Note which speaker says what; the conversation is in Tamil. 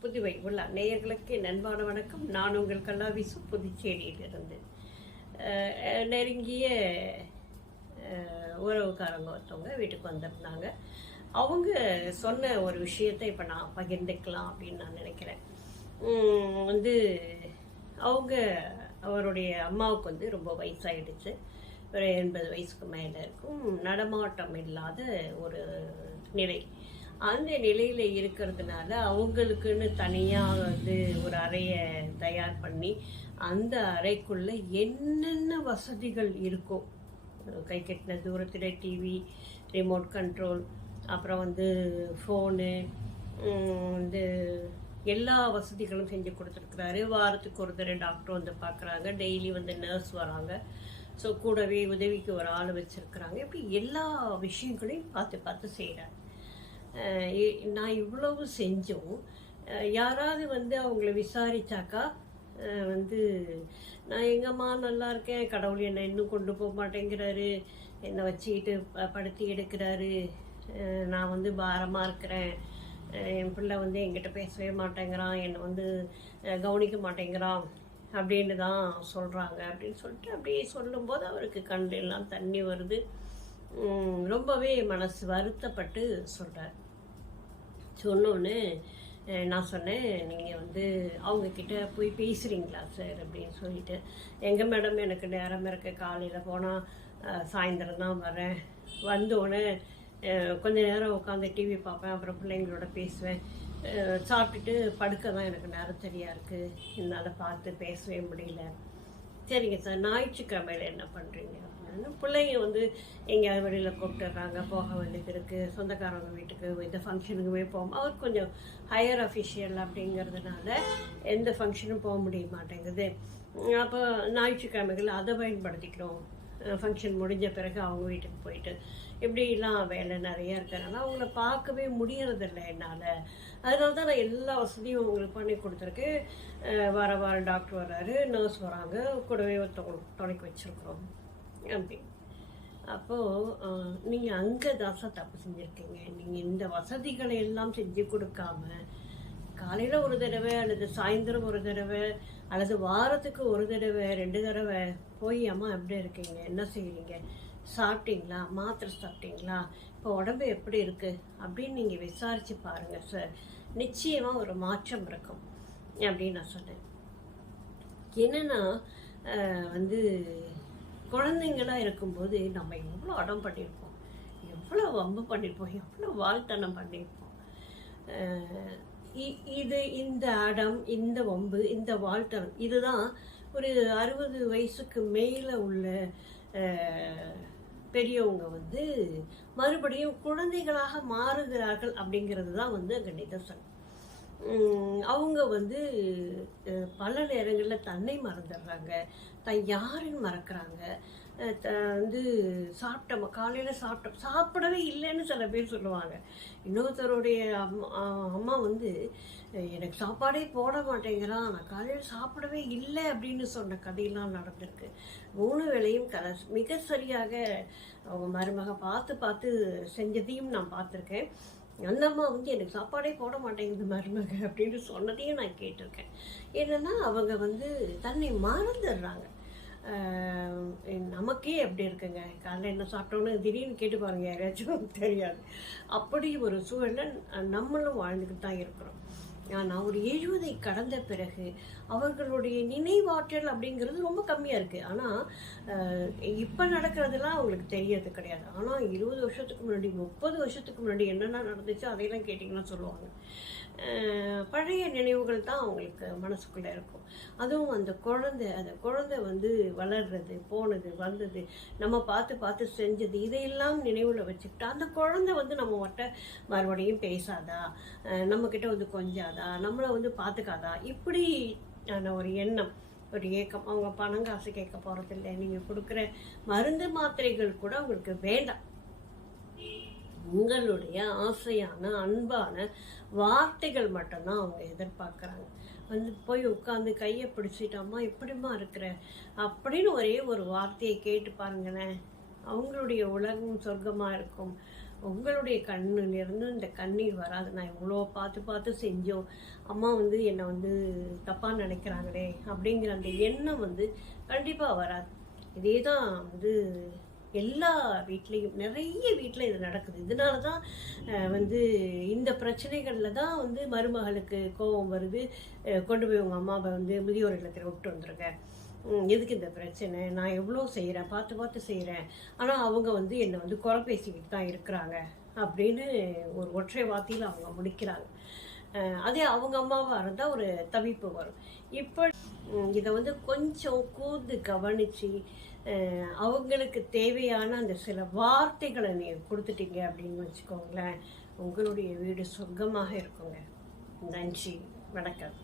Speaker 1: புதுவை உள்ள நேயர்களுக்கு நண்பான வணக்கம். நான் உங்கள் கல்லாவிசு புதுச்சேரியிலிருந்து நெருங்கிய உறவுக்காரங்க ஒருத்தவங்க வீட்டுக்கு வந்திருந்தாங்க. அவங்க சொன்ன ஒரு விஷயத்தை இப்போ நான் பகிர்ந்துக்கலாம் அப்படின்னு நான் நினைக்கிறேன். வந்து அவங்க அவருடைய அம்மாவுக்கு வந்து ரொம்ப வயசாகிடுச்சு ஒரு எண்பது வயசுக்கு மேலே இருக்கும். நடமாட்டம் இல்லாத ஒரு நிலை. அந்த நிலையில் இருக்கிறதுனால அவங்களுக்குன்னு தனியாக வந்து ஒரு அறையை தயார் பண்ணி அந்த அறைக்குள்ள என்னென்ன வசதிகள் இருக்கோ கை கட்டின தூரத்தில் டிவி ரிமோட் கண்ட்ரோல் அப்புறம் வந்து ஃபோனு வந்து எல்லா வசதிகளும் செஞ்சு கொடுத்துருக்குறாரு. வாரத்துக்கு ஒரு தடவை டாக்டர் வந்து பார்க்குறாங்க. டெய்லி வந்து நர்ஸ் வராங்க. ஸோ கூடவே உதவிக்கு ஒரு ஆள் வச்சுருக்குறாங்க. இப்படி எல்லா விஷயங்களையும் பார்த்து பார்த்து செய்கிறாங்க நான் இவ்வளவு செஞ்சோம் யாராவது வந்து அவங்கள விசாரித்தாக்கா வந்து நான் எங்கம்மா நல்லா இருக்கேன் கடவுள் என்னை இன்னும் கொண்டு போக மாட்டேங்கிறாரு என்னை வச்சுக்கிட்டு ப- படுத்தி எடுக்கிறாரு நான் வந்து பாரமாக இருக்கிறேன் என் பிள்ளை வந்து என்கிட்ட பேசவே மாட்டேங்கிறான் என்னை வந்து கவனிக்க மாட்டேங்கிறான் அப்படின்னு தான் சொல்கிறாங்க அப்படின்னு சொல்லிட்டு அப்படியே சொல்லும்போது அவருக்கு கண்ணெல்லாம் தண்ணி வருது. ரொம்பவே மனசு வருத்தப்பட்டு சொல்கிறார் சொன்னோன்னு நான் சொன்னேன் நீங்கள் வந்து அவங்கக்கிட்ட போய் பேசுகிறீங்களா சார் அப்படின்னு சொல்லிட்டு. எங்கே மேடம் எனக்கு நேரம் இருக்க காலையில் போனால் சாயந்தரம் தான் வரேன். வந்தோடனே கொஞ்ச நேரம் உட்காந்து டிவி பார்ப்பேன் அப்புறம் பிள்ளைங்களோட பேசுவேன். சாப்பிட்டுட்டு படுக்க தான் எனக்கு நேரம் சரியாக இருக்குது என்னால் பார்த்து பேசவே முடியல. சரிங்க சார். ஞாயிற்றுக்கிழமையில் என்ன பண்ணுறீங்க அப்படின்னா பிள்ளைங்க வந்து எங்கேயாவது வெளியில் கூப்பிட்டுறாங்க போக வேண்டியது இருக்குது சொந்தக்காரங்க வீட்டுக்கு இந்த ஃபங்க்ஷனுக்குமே போகும் அவர் கொஞ்சம் ஹையர் அஃபிஷியல் அப்படிங்கிறதுனால எந்த ஃபங்க்ஷனும் போக முடிய மாட்டேங்குது. அப்போ ஞாயிற்றுக்கிழமைகள் அதை பயன்படுத்திக்கிறோம். ஃபங்க்ஷன் முடிஞ்ச பிறகு அவங்க வீட்டுக்கு போயிட்டு இப்படிலாம் வேலை நிறையா இருக்கிறனால அவங்கள பார்க்கவே முடியறதில்ல என்னால். அதனால தான் நான் எல்லா வசதியும் உங்களுக்கு பண்ணி கொடுத்துருக்கேன் வர வார வாரம் டாக்டர் வர்றாரு நர்ஸ் வராங்க கூடவே தொலைக்கி துணைக்கு வச்சுருக்குறோம். அப்படி. அப்போது நீங்கள் அங்கே தாசா தப்பு செஞ்சுருக்கீங்க. நீங்கள் இந்த வசதிகளை எல்லாம் செஞ்சு கொடுக்காம காலையில் ஒரு தடவை அல்லது சாயந்தரம் ஒரு தடவை அல்லது வாரத்துக்கு ஒரு தடவை ரெண்டு தடவை போய் அம்மா எப்படி இருக்கீங்க? என்ன செய்கிறீங்க சாப்பிட்டீங்களா? மாத்திரை சாப்பிட்டீங்களா? இப்போ உடம்பு எப்படி இருக்குது அப்படின்னு நீங்கள் விசாரித்து பாருங்கள் சார் நிச்சயமாக ஒரு மாற்றம் இருக்கும் அப்படின்னு நான் சொன்னேன் என்னன்னா வந்து குழந்தைங்களா இருக்கும்போது நம்ம எவ்வளோ அடம் பண்ணியிருப்போம் எவ்வளோ வம்பு பண்ணியிருப்போம் எவ்வளோ வாழ்த்தனம் பண்ணியிருப்போம் இ- இது இந்த அடம் இந்த வம்பு இந்த வாழ்த்தனம் இதுதான் ஒரு அறுபது வயசுக்கு மேலே உள்ள பெரியவங்க வந்து மறுபடியும் குழந்தைகளாக மாறுகிறார்கள் அப்படிங்கிறது தான் வந்து அங்கே நிதர்சனம் அவங்க வந்து பல நேரங்களில் தன்னை மறந்துடுறாங்க. தான் யாருன்னு மறக்கிறாங்க. வந்து சாப்பிட்டோம். காலையில் சாப்பிட்டோம். சாப்பிடவே இல்லைன்னு சில பேர் சொல்லுவாங்க. இன்னொருத்தருடைய அம்மா அம்மா வந்து எனக்கு சாப்பாடே போட மாட்டேங்கிறான் நான் காலையில் சாப்பிடவே இல்லை அப்படின்னு சொன்ன கதையெல்லாம் நடந்திருக்கு. மூணு வேளையும் கல மிக சரியாக அவங்க மருமக பார்த்து பார்த்து செஞ்சதையும் நான் பார்த்துருக்கேன். அந்த அம்மா வந்து எனக்கு சாப்பாடே போட மாட்டேங்குது மருமக அப்படின்னு சொன்னதையும் நான் கேட்டிருக்கேன். என்னன்னா அவங்க வந்து தன்னை மறந்துடுறாங்க. நமக்கே எப்படி இருக்குங்க. காலையில் என்ன சாப்பிட்டோன்னு திடீர்னு கேட்டு பாருங்க யாராச்சும் தெரியாது. அப்படி ஒரு சூழலில் நம்மளும் வாழ்ந்துக்கிட்டு தான் இருக்கிறோம். ஆனால் ஒரு எழுபதை கடந்த பிறகு அவர்களுடைய நினைவாற்றல் அப்படிங்கிறது ரொம்ப கம்மியாக இருக்குது ஆனால் இப்போ நடக்கிறதெல்லாம் அவங்களுக்கு தெரியறது கிடையாது. ஆனால் இருபது வருஷத்துக்கு முன்னாடி முப்பது வருஷத்துக்கு முன்னாடி என்னென்ன நடந்துச்சோ அதையெல்லாம் கேட்டிங்கன்னா சொல்லுவாங்க. பழைய நினைவுகள் தான் அவங்களுக்கு மனசுக்குள்ளே இருக்கும். அதுவும் அந்த குழந்தை அந்த குழந்தை வந்து வளர்றது போனது வந்தது நம்ம பார்த்து பார்த்து செஞ்சது இதையெல்லாம் நினைவில் வச்சுக்கிட்டு அந்த குழந்தை வந்து நம்ம மட்ட மறுபடியும் பேசாதா? நம்மக்கிட்ட வந்து கொஞ்சம் பார்த்துக்காதா நம்மளை வந்து பார்த்துக்காதா இப்படி ஆன ஒரு எண்ணம் ஒரு ஏக்கம். அவங்க பணம் காசு கேட்க போகிறதில்ல நீங்கள் கொடுக்குற மருந்து மாத்திரைகள் கூட அவங்களுக்கு வேண்டாம். உங்களுடைய ஆசையான அன்பான வார்த்தைகள் மட்டும்தான் அவங்க எதிர்பார்க்குறாங்க. வந்து போய் உட்காந்து கையை பிடிச்சிட்டாமா எப்படிமா எப்படிம்மா இருக்கிற? அப்படின்னு ஒரே ஒரு வார்த்தையை கேட்டு பாருங்களேன். அவங்களுடைய உலகம் சொர்க்கமாக இருக்கும். உங்களுடைய கண்ணிலிருந்து இந்த கண்ணீர் வராது. நான் இவ்வளோ பார்த்து பார்த்து செஞ்சோம். அம்மா வந்து என்னை வந்து தப்பாக நினைக்கிறாங்களே அப்படிங்கிற அந்த எண்ணம் வந்து கண்டிப்பாக வராது. இதே தான் வந்து எல்லா வீட்லேயும் நிறைய வீட்டில் இது நடக்குது. இதனால தான் வந்து இந்த பிரச்சனைகளில் தான் வந்து மருமகளுக்கு கோபம் வருது. கொண்டு போய் உங்கள் அம்மாவை வந்து முதியோர் இல்லத்தில் விட்டு வந்துருங்க. எதுக்கு இந்த பிரச்சனை? நான் எவ்வளோ செய்கிறேன் பார்த்து பார்த்து செய்கிறேன் ஆனால் அவங்க வந்து என்னை வந்து குறை பேசிக்கிட்டு தான் இருக்கிறாங்க அப்படின்னு ஒரு ஒற்றை வார்த்தையில் அவங்க முடிக்கிறாங்க. அதே அவங்க அம்மாவாக இருந்தால் ஒரு தவிப்பு வரும். இப்போ இதை வந்து கொஞ்சம் கூர்ந்து கவனித்து அவங்களுக்கு தேவையான அந்த சில வார்த்தைகளை நீங்கள் கொடுத்துட்டீங்க அப்படின்னு வச்சுக்கோங்களேன் உங்களுடைய வீடு சொர்க்கமாக இருக்குங்க. நன்றி. வணக்கம்.